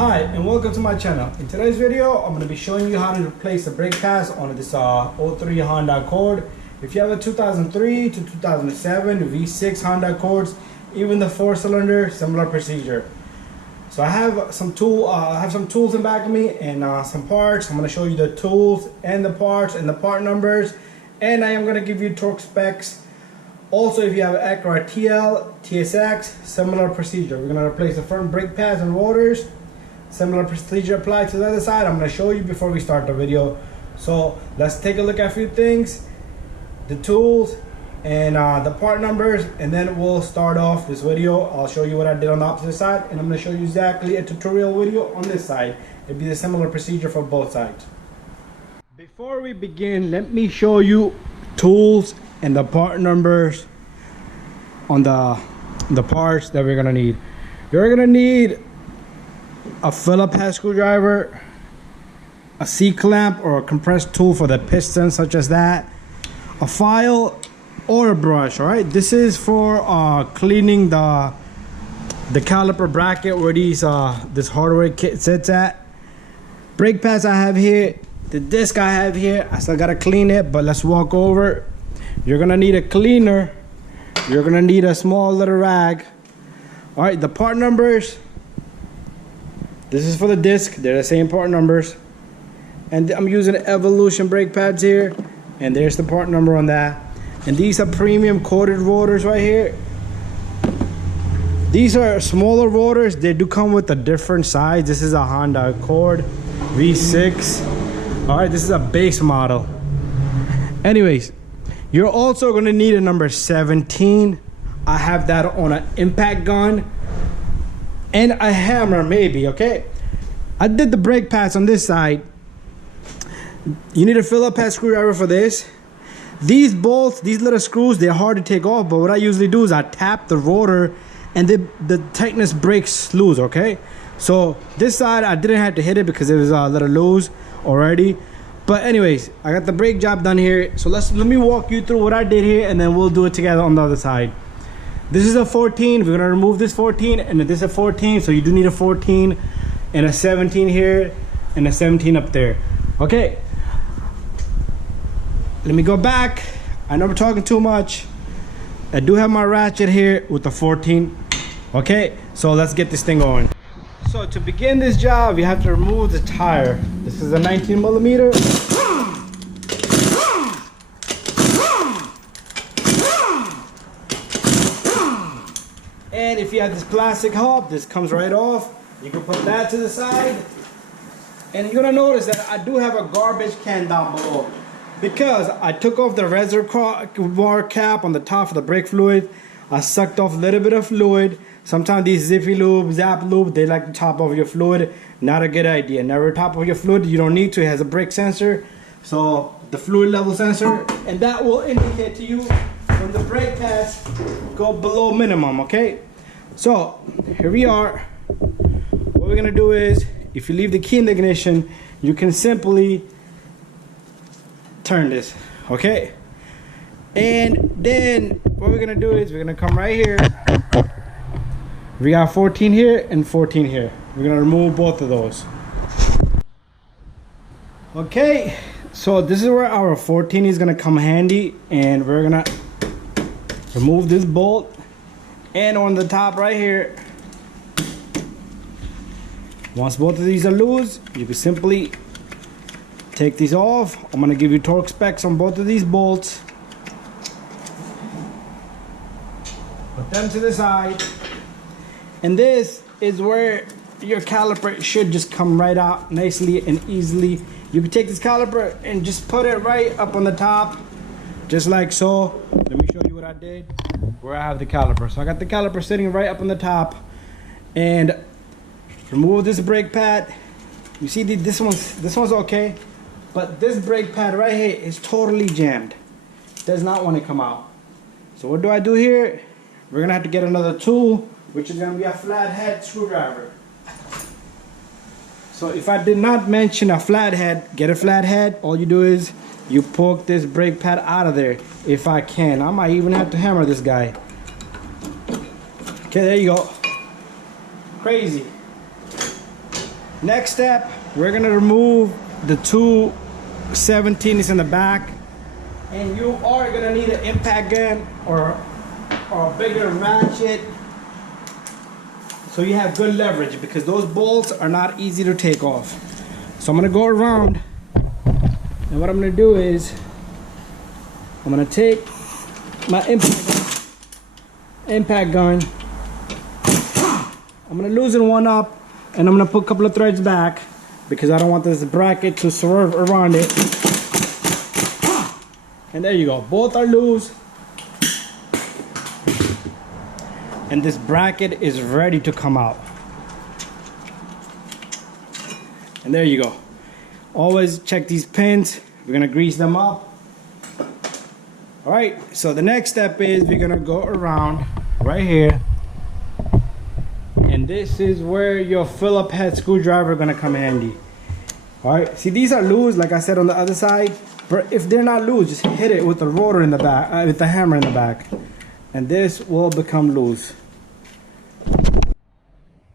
Hi and welcome to my channel. In today's video I'm going to be showing you how to replace the brake pads on this 03 Honda Accord. If you have a 2003 to 2007 V6 Honda Accords, even the 4-cylinder, similar procedure. So I have some tools in back of me and some parts. I'm going to show you the tools and the parts and the part numbers, and I am going to give you torque specs. Also, if you have an Acura TL, TSX, similar procedure. We're going to replace the front brake pads and rotors. Similar procedure applied to the other side. I'm going to show you before we start the video. So let's take a look at a few things, the tools and the part numbers, and then we'll start off this video. I'll show you what I did on the opposite side, and I'm going to show you exactly a tutorial video on this side. It'll be the similar procedure for both sides. Before we begin, let me show you tools and the part numbers on the parts that we're going to need. You're going to need a Phillips head screwdriver, a C-clamp or a compressed tool for the piston such as that, a file or a brush. All right, this is for cleaning the caliper bracket where this hardware kit sits at. Brake pads I have here, the disc I have here, I still gotta clean it, but let's walk over. You're gonna need a cleaner, you're gonna need a small little rag. All right, the part numbers, this is for the disc, they're the same part numbers, and I'm using Evolution brake pads here, and there's the part number on that. And these are premium coated rotors right here. These are smaller rotors, they do come with a different size. This is a Honda Accord V6. All right, this is a base model. Anyways, you're also going to need a number 17. I have that on an impact gun and a hammer maybe. Okay, I did the brake pads on this side. You need a Phillips head screwdriver for this. These bolts, these little screws, they're hard to take off, but what I usually do is I tap the rotor and the tightness breaks loose. Okay, so this side I didn't have to hit it because it was a little loose already. But anyways, I got the brake job done here. So let me walk you through what I did here, and then we'll do it together on the other side. This is a 14. We're gonna remove this 14, and this is a 14. So you do need a 14 and a 17 here, and a 17 up there. Okay. Let me go back. I know we're talking too much. I do have my ratchet here with the 14. Okay, so let's get this thing going. So to begin this job, you have to remove the tire. This is a 19 millimeter. And if you have this plastic hub, this comes right off. You can put that to the side. And you're gonna notice that I do have a garbage can down below, because I took off the reservoir cap on the top of the brake fluid. I sucked off a little bit of fluid. Sometimes these Zippy Lube, Zap Lube, they like to top off your fluid. Not a good idea. Never top off your fluid. You don't need to. It has a brake sensor, so the fluid level sensor, and that will indicate to you when the brake pads go below minimum. Okay, so here we are. What we're gonna do is, if you leave the key in the ignition, you can simply turn this. Okay, and then what we're gonna do is we're gonna come right here. We got 14 here and 14 here. We're gonna remove both of those. Okay, so this is where our 14 is gonna come handy, and we're gonna remove this bolt. And on the top right here, once both of these are loose, you can simply take these off. I'm gonna give you torque specs on both of these bolts. Put them to the side. And this is where your caliper should just come right out nicely and easily. You can take this caliper and just put it right up on the top, just like so. Let me show you what I did, where I have the caliper. So I got the caliper sitting right up on the top, and remove this brake pad. You see this one's okay, but this brake pad right here is totally jammed. Does not want to come out. So what do I do here? We're gonna have to get another tool, which is going to be a flathead screwdriver. So if I did not mention a flathead, get a flathead. All you do is you poke this brake pad out of there. If I can, I might even have to hammer this guy. Okay, there you go. Crazy. Next step, we're gonna remove the two 17s in the back, and you are gonna need an impact gun or a bigger ratchet so you have good leverage, because those bolts are not easy to take off. So I'm gonna go around, and what I'm gonna do is I'm gonna take my impact gun. I'm gonna loosen one up, and I'm gonna put a couple of threads back because I don't want this bracket to swerve around it. And there you go, both are loose. And this bracket is ready to come out. And there you go. Always check these pins. We're gonna grease them up. All right, so the next step is we're gonna go around right here. And this is where your Phillips head screwdriver gonna come handy. All right, see, these are loose, like I said on the other side. But if they're not loose, just hit it with the rotor in the back, with the hammer in the back, and this will become loose.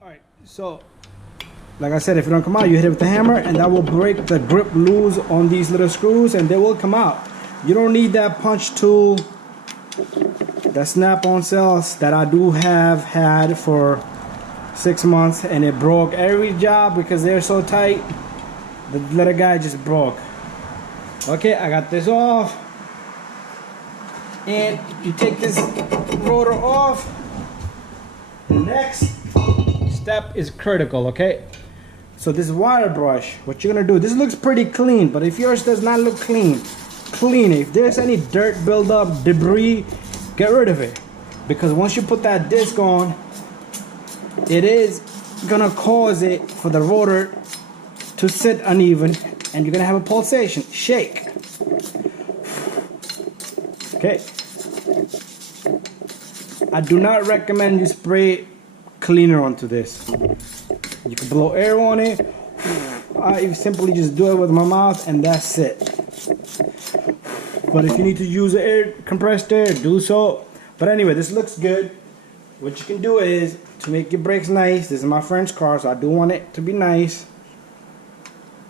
All right, so like I said, if it don't come out, you hit it with the hammer, and that will break the grip loose on these little screws, and they will come out. You don't need that punch tool, that snap-on cells that I do have had for 6 months, and it broke every job because they're so tight. The little guy just broke. Okay, I got this off, and you take this rotor off. The next step is critical, okay? So this wire brush, what you're gonna do, this looks pretty clean, but if yours does not look clean, clean it. If there's any dirt buildup, debris, get rid of it, because once you put that disc on, it is gonna cause it for the rotor to sit uneven, and you're gonna have a pulsation, shake. Okay. I do not recommend you spray cleaner onto this. You can blow air on it. I simply just do it with my mouth, and that's it. But if you need to use air, compressed air, do so. But anyway, this looks good. What you can do is, to make your brakes nice, this is my friend's car, so I do want it to be nice.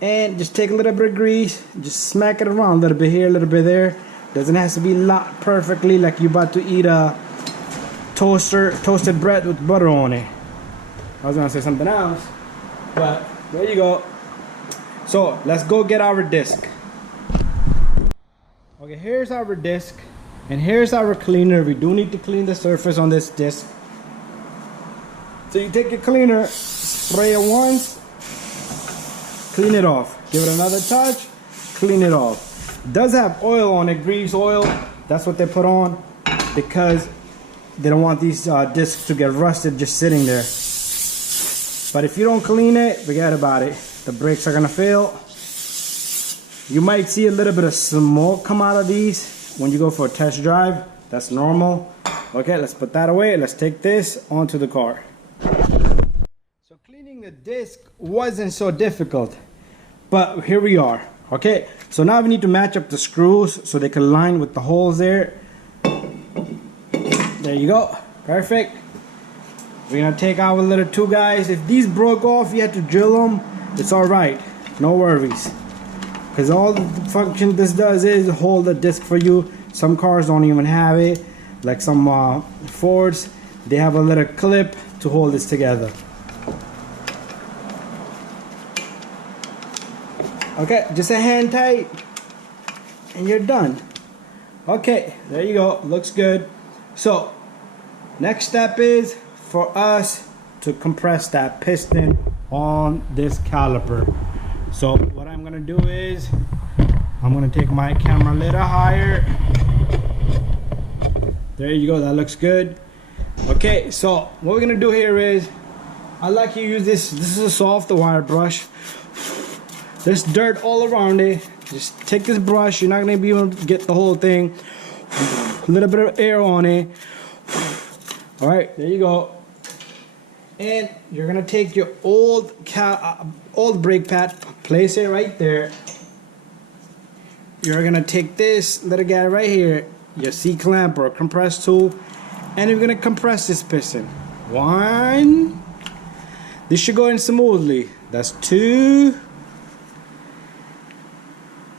And just take a little bit of grease, just smack it around a little bit here, a little bit there. Doesn't have to be locked perfectly like you're about to eat a toasted bread with butter on it. I was gonna say something else, but there you go. So let's go get our disc. Okay, here's our disc, and here's our cleaner. We do need to clean the surface on this disc. So you take your cleaner, spray it once, clean it off. Give it another touch, clean it off. It does have oil on it, grease oil. That's what they put on because they don't want these discs to get rusted just sitting there. But if you don't clean it, forget about it. The brakes are gonna fail. You might see a little bit of smoke come out of these when you go for a test drive. That's normal. Okay, let's put that away. Let's take this onto the car. So cleaning the disc wasn't so difficult, but here we are. Okay, so now we need to match up the screws so they can line with the holes there. There you go, perfect. We're gonna take our little two guys. If these broke off, you have to drill them. It's all right, no worries. Because all the function this does is hold the disc for you. Some cars don't even have it, like some Fords. They have a little clip to hold this together. Okay, just a hand tight, and you're done. Okay, there you go, looks good. So, next step is for us to compress that piston on this caliper. So what I'm gonna do is, I'm gonna take my camera a little higher. There you go, that looks good. Okay, so what we're gonna do here is, I like you use this is a soft wire brush. There's dirt all around it. Just take this brush, you're not gonna be able to get the whole thing. A little bit of air on it. All right, there you go. And you're gonna take your old brake pad, place it right there. You're gonna take this little guy right here, your C-clamp or a compress tool, and you're gonna compress this piston. One. This should go in smoothly. That's 2.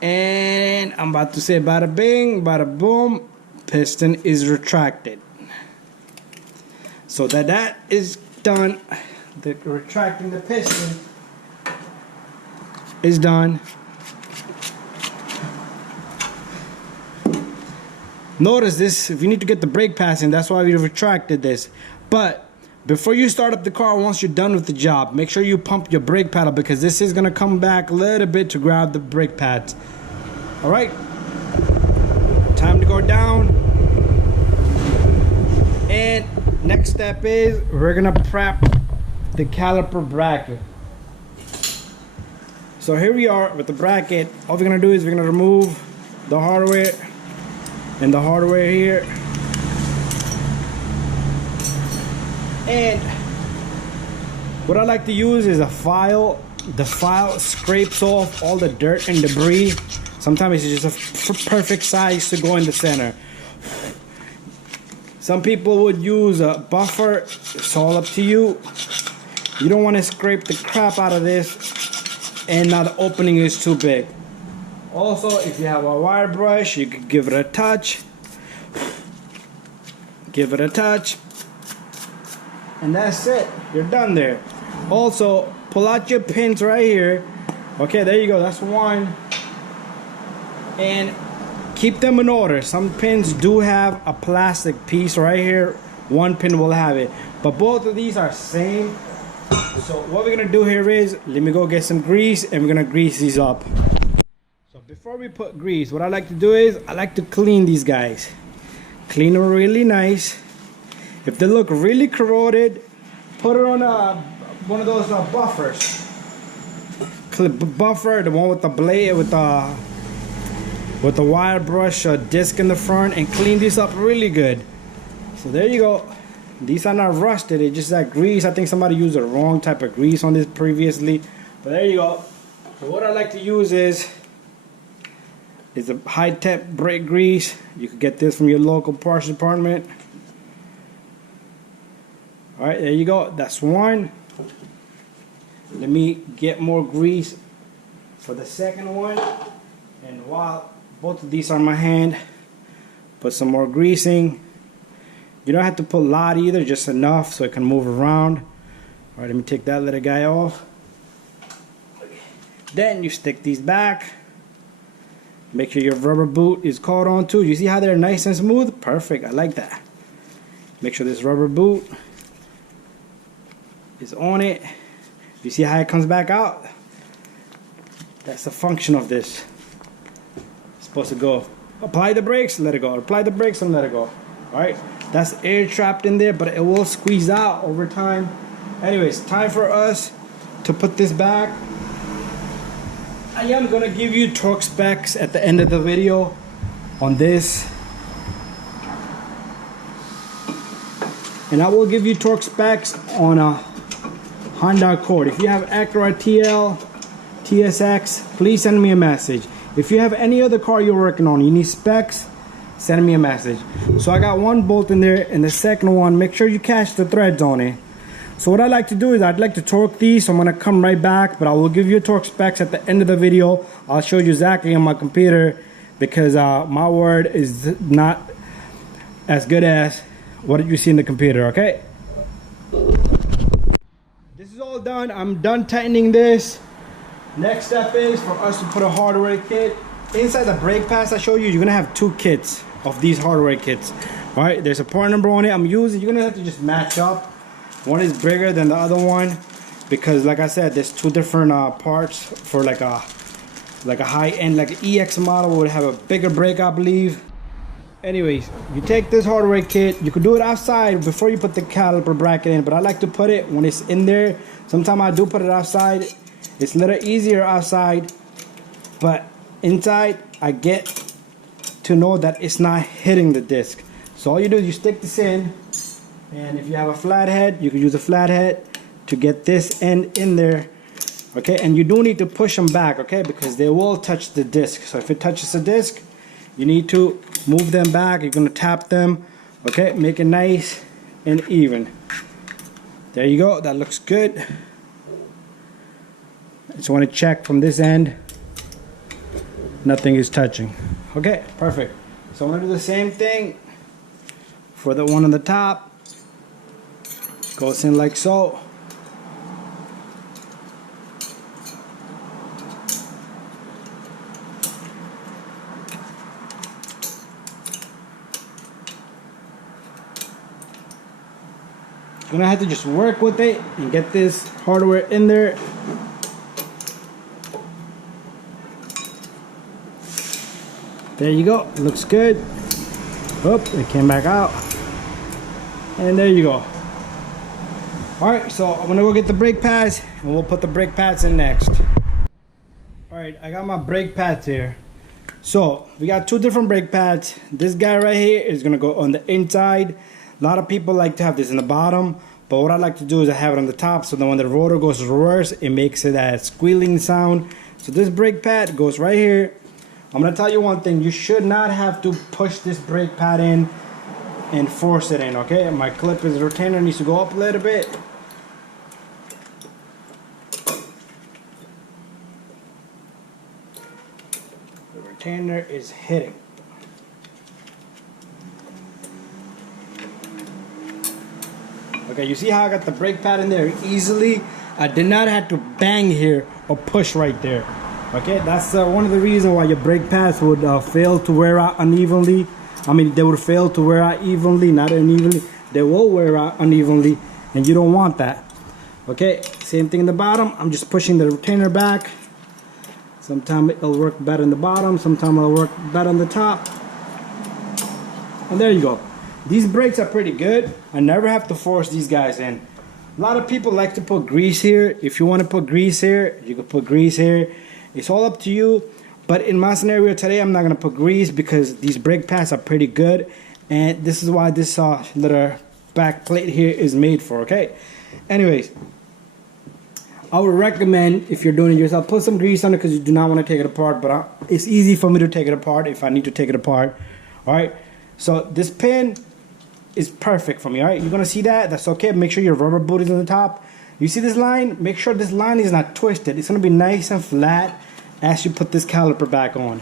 And I'm about to say bada bing, bada boom. Piston is retracted. So that is done. The retracting the piston is done. Notice this, if you need to get the brake pads in, that's why we retracted this. But before you start up the car, once you're done with the job, make sure you pump your brake pedal, because this is gonna come back a little bit to grab the brake pads. All right, time to go down. And next step is we're gonna prep the caliper bracket. So here we are with the bracket. All we're gonna do is we're gonna remove the hardware and the hardware here. And what I like to use is a file. The file scrapes off all the dirt and debris. Sometimes it's just a perfect size to go in the center. Some people would use a buffer. It's all up to you. You don't want to scrape the crap out of this and now the opening is too big. Also, if you have a wire brush, you can give it a touch. Give it a touch. And that's it. You're done there. Also, pull out your pins right here. Okay, there you go. That's 1. And keep them in order. Some pins do have a plastic piece right here. 1 pin will have it. But both of these are same. So what we're going to do here is, let me go get some grease and we're going to grease these up. So before we put grease, what I like to do is, I like to clean these guys. Clean them really nice. If they look really corroded, put it on one of those buffers. Buffer, the one with the blade, with the wire brush disc in the front, and clean these up really good. So there you go. These are not rusted, it's just that grease. I think somebody used the wrong type of grease on this previously. But there you go. So what I like to use is a high-temp brake grease. You can get this from your local parts department. Alright, there you go. That's 1. Let me get more grease for the second one. And while both of these are in my hand, put some more greasing. You don't have to put a lot either, just enough so it can move around. Alright, let me take that little guy off. Then you stick these back. Make sure your rubber boot is caught on too. You see how they're nice and smooth? Perfect, I like that. Make sure this rubber boot is on it. You see how it comes back out? That's the function of this. It's supposed to go. Apply the brakes, let it go. Apply the brakes and let it go. Alright, that's air trapped in there, but it will squeeze out over time. Anyways, time for us to put this back. I am gonna give you torque specs at the end of the video on this. And I will give you torque specs on a Honda Accord. If you have Acura TL, TSX, please send me a message. If you have any other car you're working on, you need specs, send me a message. So I got 1 bolt in there, and the second one, make sure you catch the threads on it. So what I like to do is I'd like to torque these, so I'm gonna come right back, but I will give you torque specs at the end of the video. I'll show you exactly on my computer, because my word is not as good as what you see in the computer, okay? This is all done. I'm done tightening this. Next step is for us to put a hardware kit. Inside the brake pads I showed you, you're gonna have 2 kits of these hardware kits. All right, there's a part number on it I'm using. You're gonna have to just match up. One is bigger than the other one, because like I said, there's 2 different parts. For like a high-end, like an EX model would have a bigger brake, I believe. Anyways, you take this hardware kit. You could do it outside before you put the caliper bracket in, but I like to put it when it's in there. Sometimes I do put it outside. It's a little easier outside, but inside I get to know that it's not hitting the disc. So all you do is you stick this in, and if you have a flathead, you can use a flathead to get this end in there. Okay, and you do need to push them back, okay, because they will touch the disc. So if it touches the disc, you need to move them back. You're gonna tap them, okay, make it nice and even. There you go, that looks good. Just want to check from this end. Nothing is touching. Okay, perfect. So I'm gonna do the same thing for the one on the top. Goes in like so. You're gonna have to just work with it and get this hardware in there. There you go, looks good. Oh, it came back out. And there you go. Alright, so I'm gonna go get the brake pads and we'll put the brake pads in next. Alright, I got my brake pads here. So, we got two different brake pads. This guy right here is gonna go on the inside. A lot of people like to have this in the bottom, but what I like to do is I have it on the top, so then when the rotor goes reverse, it makes it that squealing sound. So this brake pad goes right here. I'm gonna tell you one thing, you should not have to push this brake pad in and force it in, okay? My clip is retainer needs to go up a little bit. The retainer is hitting. Okay, you see how I got the brake pad in there easily? I did not have to bang here or push right there. Okay, that's one of the reasons why your brake pads would fail to wear out unevenly. I mean, they would fail to wear out evenly, not unevenly. They will wear out unevenly, and you don't want that. Okay, same thing in the bottom. I'm just pushing the retainer back. Sometimes it'll work better in the bottom, sometimes it'll work better on the top. And there you go. These brakes are pretty good. I never have to force these guys in. A lot of people like to put grease here. If you want to put grease here, you can put grease here. It's all up to you, but in my scenario today, I'm not going to put grease because these brake pads are pretty good, and this is why this little back plate here is made for, okay? Anyways, I would recommend, if you're doing it yourself, put some grease on it because you do not want to take it apart, but it's easy for me to take it apart if I need to take it apart, all right? So this pin is perfect for me, all right? You're going to see that. That's okay. Make sure your rubber boot is on the top. You see this line? Make sure this line is not twisted. It's going to be nice and flat as you put this caliper back on.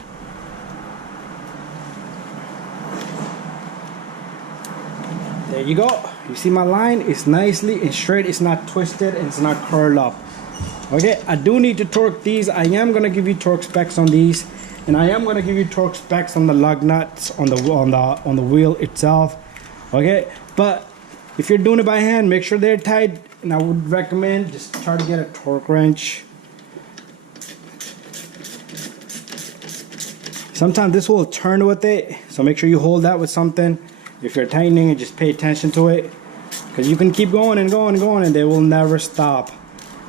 There you go. You see my line? It's nicely and straight. It's not twisted and it's not curled up. Okay, I do need to torque these. I am going to give you torque specs on these, and I am going to give you torque specs on the lug nuts on the wheel itself. Okay, but if you're doing it by hand, make sure they're tight, and I would recommend just try to get a torque wrench. Sometimes this will turn with it, so make sure you hold that with something. If you're tightening it, just pay attention to it, because you can keep going and going and going and they will never stop,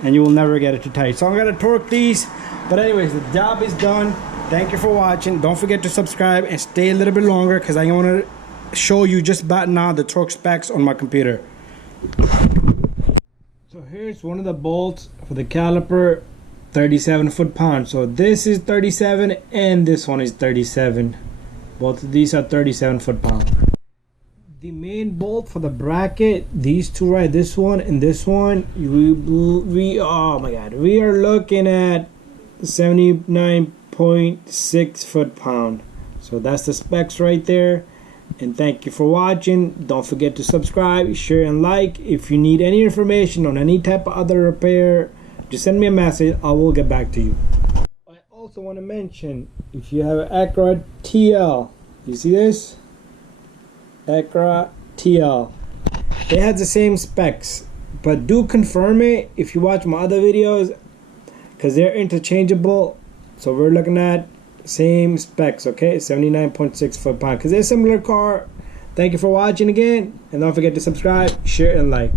and you will never get it too tight. So I'm gonna torque these, but anyways, the job is done. Thank you for watching. Don't forget to subscribe and stay a little bit longer, because I want to show you just about now the torque specs on my computer. So here's one of the bolts for the caliper, 37 foot-pounds. So this is 37 and this one is 37. Both of these are 37 foot-pounds. The main bolt for the bracket, these two, right, this one and this one, oh my god, we are looking at 79.6 foot-pound. So that's the specs right there. And thank you for watching. Don't forget to subscribe, share, and like. If you need any information on any type of other repair, just send me a message. I will get back to you. I also want to mention, if you have an Acura TL, you see this? Acura TL. It has the same specs, but do confirm it if you watch my other videos, because they're interchangeable. So we're looking at same specs, okay? 79.6 foot-pound, because they're a similar car. Thank you for watching again, and don't forget to subscribe, share, and like.